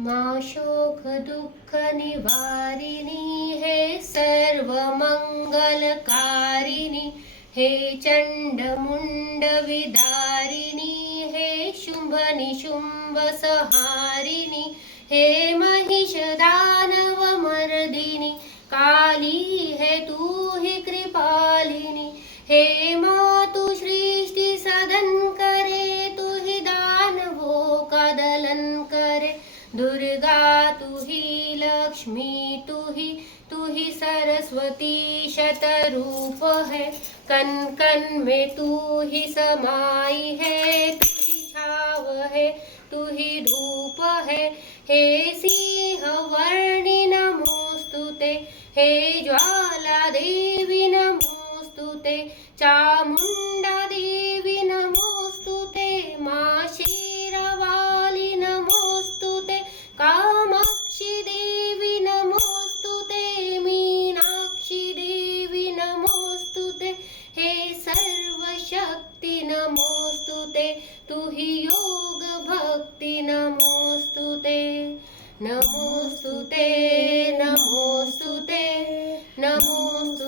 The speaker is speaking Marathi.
मा शोक दुःख निवारिणी हे सर्व मंगलकारिणी हे चंडमुंड विदारिणी हे शुंभ निशुंभ संहारिणी हे महिष दानव मर्दिनी काली है तू ही कृपालिनी हे मातु सृष्टि सदन करे तू ही दानवों का दलन करे दुर्गा तू ही लक्ष्मी तू ही सरस्वती शतरूप है कण कण में तू ही समाई है तू ही छाव है तू ही धूप है हे सिंह वर्णि नमोस्तुते हे ज्वाला देवी नमोस्तुते चामुंडा देवी नमोस्तुते मां शेरावाली नमोस्तुते कामाक्षी देवी नमोस्तुते मीनाक्षी देवी नमोस्तुते हे सर्वशक्ति नमोस्तुते तू ही योग भक्ति नमोस्तुते नमोस्तुते नमोस्तुते नमोस्तुते